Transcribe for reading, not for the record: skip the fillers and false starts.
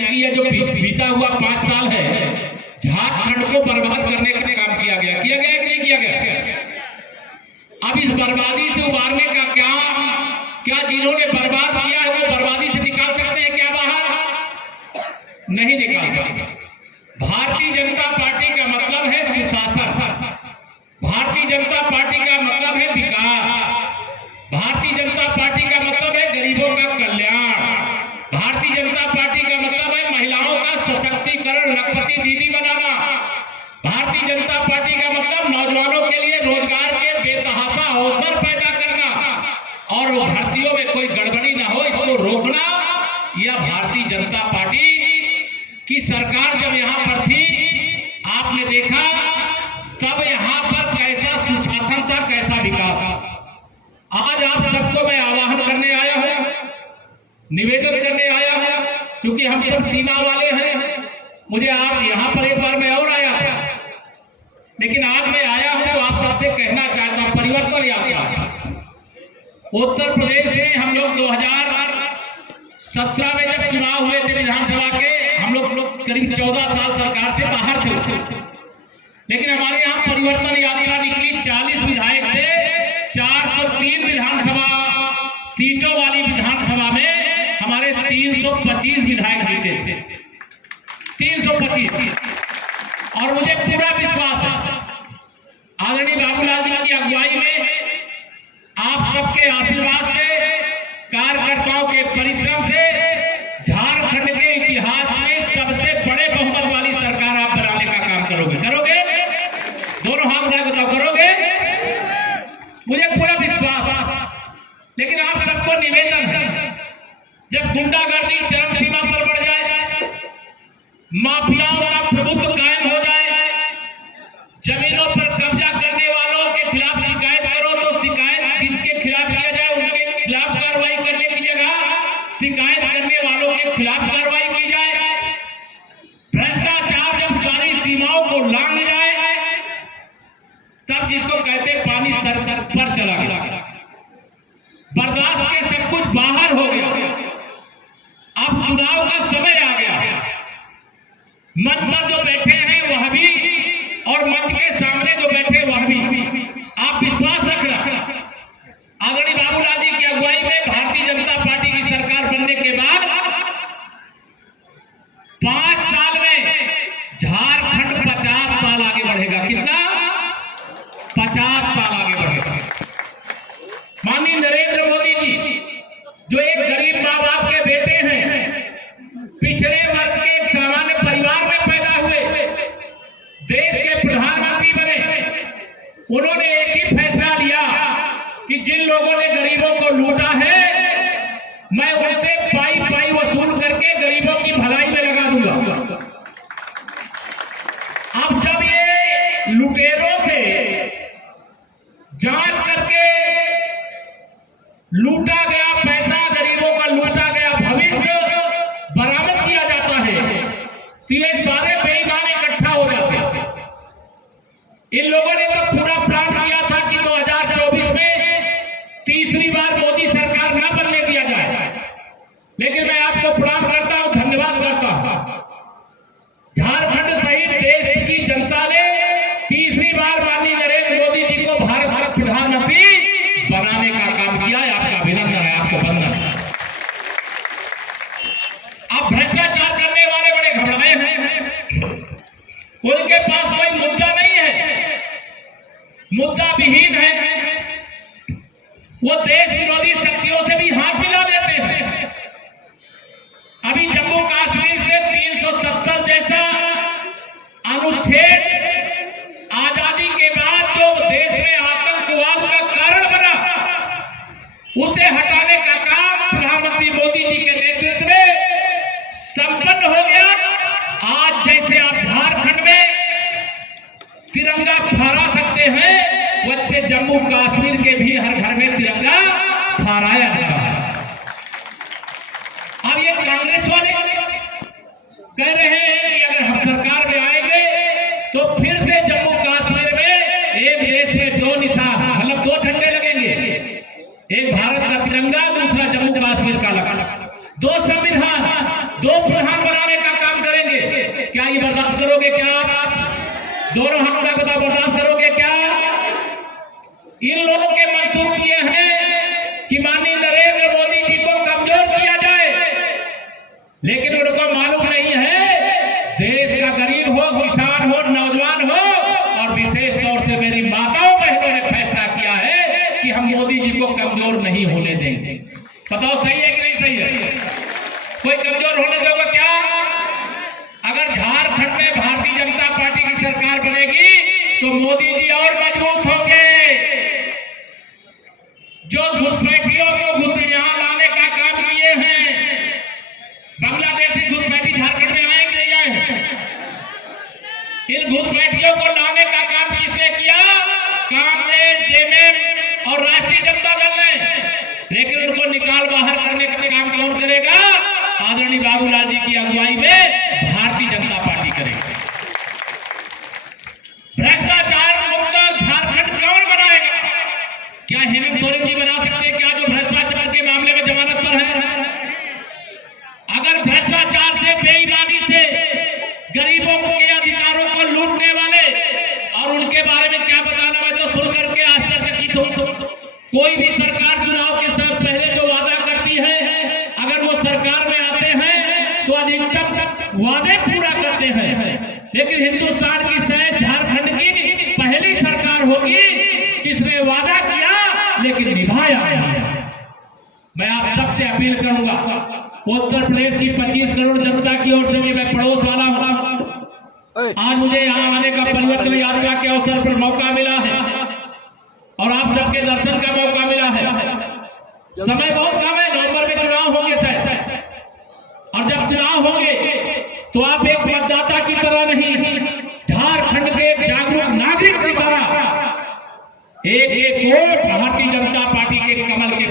ये जो बीता हुआ 5 साल है, झारखंड को बर्बाद करने का काम किया गया कि नहीं किया गया? अब इस बर्बादी से उबारने का क्या जिन्होंने बर्बाद किया है वो बर्बादी से निकाल सकते हैं क्या बाहर? नहीं निकाल सकते। भारतीय जनता पार्टी का मतलब है सुशासन, भारतीय जनता पार्टी का मतलब है विकास, भारतीय जनता पार्टी का मतलब है गरीबों का कल्याण, भारतीय जनता पार्टी का मतलब है महिलाओं का सशक्तिकरण, लखपति दीदी बनाना, भारतीय जनता पार्टी का मतलब नौजवानों के लिए रोजगार के बेतहाशा अवसर पैदा करना और भर्तियों में कोई गड़बड़ी ना हो इसको रोकना। यह भारतीय जनता पार्टी की सरकार जब यहाँ पर थी आपने देखा तब यहाँ पर कैसा सुशासन था, कैसा विकास था। आज आप सबको मैं आह्वान करने आया हूँ, निवेदन करने आया हूँ, क्योंकि हम सब सीमा वाले हैं। मुझे आप यहाँ पर एक बार मैं और आया था, लेकिन आज मैं आया हूँ तो आप सबसे कहना चाहता हूँ परिवर्तन यात्रा। उत्तर प्रदेश में हम लोग 2017 में जब चुनाव हुए थे विधानसभा के, हम लोग करीब 14 साल सरकार से बाहर थे उससे, लेकिन हमारे यहाँ परिवर्तन यात्रा निकली। 40 विधायक से 403 विधानसभा सीटों वाली विधानसभा में हमारे 325 विधायक जीते थे, 325। और मुझे पूरा विश्वास है आदरणीय बाबूलाल जी की अगुवाई में, आप सबके आशीर्वाद से, कार्यकर्ताओं के परिश्रम से झारखंड के इतिहास में सबसे बड़े बहुमत वाली सरकार आप बनाने का काम करोगे। दोनों हाथ उठा बताओ, करोगे? मुझे पूरा विश्वास है। लेकिन आप सबको निवेदन है, जब गुंडागर्दी चरम सीमा पर बढ़ जाए, माफियाओं का प्रभुत्व कायम हो जाए, जमीनों पर कब्जा करने वालों के खिलाफ शिकायत करो तो शिकायत जिनके खिलाफ किया जाए उनके खिलाफ कार्रवाई करने की जगह शिकायत करने वालों के खिलाफ कार्रवाई की जाए। भ्रष्टाचार जब सारी सीमाओं को लांघ जाए तब जिसको कहते पानी सर पर चला गया, बर्दाश्त के सब कुछ बाहर हो गया। अब चुनाव का समय आ गया। मंच पर जो बैठे हैं वह भी और मंच के सामने जो बैठे वह भी, आप विश्वास रखना आदरणीय बाबूलाल जी की अगुवाई में भारतीय जनता पार्टी की सरकार बनने के बाद 5 साल में झारखंड 50 साल आगे बढ़ेगा। कितना? 50 साल आगे बढ़ेगा। माननीय नरेंद्र मोदी जी जो एक गरीब माँ बाप के बेटे हैं, पिछड़े वर्ग के एक सामान्य परिवार में पैदा हुए, देश के प्रधानमंत्री बने, उन्होंने एक ही फैसला लिया कि जिन लोगों ने गरीबों को लूटा है मैं उनसे पाई वसूल करके गरीबों की भलाई में लगा दूंगा। अब जब ये लुटेरों से जांच करके लूटा गया पैसा, गरीबों का लूटा गया भविष्य बरामद किया जाता है तो ये सारे बेईमान इकट्ठा हो जाते हैं। इन लोगों ने तो पूरा प्लान किया था कि 2024 में तीसरी बार मोदी सरकार न बनने दिया जाए, लेकिन मैं आपको प्रणाम करता हूं, धन्यवाद करता हूं। झारखंड सहित देश की जनता ने तीसरी बार माननीय नरेंद्र मोदी जी को भारत का प्रधानमंत्री बनाने का काम किया है। आपका अभिनंदन है, आपको वंदन है। आप भ्रष्टाचार करने वाले बड़े घबराए हैं, उनके पास कोई मुद्दा नहीं है, मुद्दा विहीन है। वो देश विरोधी शक्तियों से भी हाथ मिला लेते हैं। अभी जम्मू कश्मीर से 370 जैसा अनुच्छेद आजादी के बाद जो देश में आतंकवाद का कारण बना, उसे हटाने का काम प्रधानमंत्री मोदी जी के नेतृत्व में संपन्न हो गया। आज जैसे आप झारखंड में तिरंगा फहरा सकते हैं, वैसे जम्मू कश्मीर के भी हर घर में तिरंगा फहराया जा रहा है। अब ये कांग्रेस वाले कह रहे हैं कि अगर हम सरकार में आएंगे तो फिर से जम्मू कश्मीर में एक देश में 2 निशान, मतलब 2 झंडे लगेंगे, एक भारत का तिरंगा, दूसरा जम्मू कश्मीर का लगा, 2 संविधान, 2 प्रधान बना बनाने का काम करेंगे। क्या ये बर्दाश्त करोगे? क्या दोनों हाथ में बताओ, बर्दाश्त करोगे क्या? इन लोगों के मंसूब ये हैं कि माननीय नरेंद्र मोदी जी को कमजोर किया जाए, लेकिन उनको मालूम नहीं है देश का गरीब हो, किसान हो, नौजवान हो, और विशेष तौर से मेरी माताओं बहनों ने फैसला किया है कि हम मोदी जी को कमजोर नहीं होने देंगे। बताओ सही है कि नहीं सही है? कोई कमजोर होने देगा क्या? अगर झारखंड में भारतीय जनता पार्टी की सरकार बनेगी तो मोदी जी और मजबूत होंगे। जो घुसपैठियों को यहां लाने का काम किए हैं, बांग्लादेशी घुसपैठी झारखंड में आए कि नहीं आए? इन घुसपैठियों को लाने का काम किसने किया? कांग्रेस, जेएमएम और राष्ट्रीय जनता दल ने। लेकिन उनको निकाल बाहर करने का काम कौन करेगा? आदरणीय बाबूलाल जी की अगुवाई में भारतीय जनता पार्टी करेगी। भ्रष्टाचार मुक्त झारखंड कौन बनाएगा? क्या हेमंत सोरेन जी बना सकते हैं क्या, जो भ्रष्टाचार के मामले में जमानत पर है? अगर भ्रष्टाचार से, बेईमानी से गरीबों के अधिकारों को लूटने वाले, और उनके बारे में क्या बताना, मैं तो सुन करके आश्चर्यचकित हूं। कोई भी सरकार चुनाव के साथ पहले जो वादा करती है, अगर वो सरकार में आते हैं तो अधिकतम वादे पूरा करते हैं। लेकिन हिंदुस्तान की शायद झारखंड की पहली सरकार होगी जिसने वादा किया लेकिन निभाया नहीं। मैं आप सबसे अपील करूंगा, उत्तर प्रदेश की 25 करोड़ जनता की ओर से भी मैं पड़ोस वाला हूं। आज मुझे यहाँ आने का परिवर्तन यात्रा के अवसर पर मौका मिला है और आप सबके दर्शन का मौका मिला है। समय बहुत कम है, नवंबर में चुनाव होंगे शायद, और जब चुनाव होंगे तो आप एक मतदाता की तरह नहीं, झारखंड के जागरूक नागरिक की तरह एक वोट भारतीय जनता पार्टी के कमल के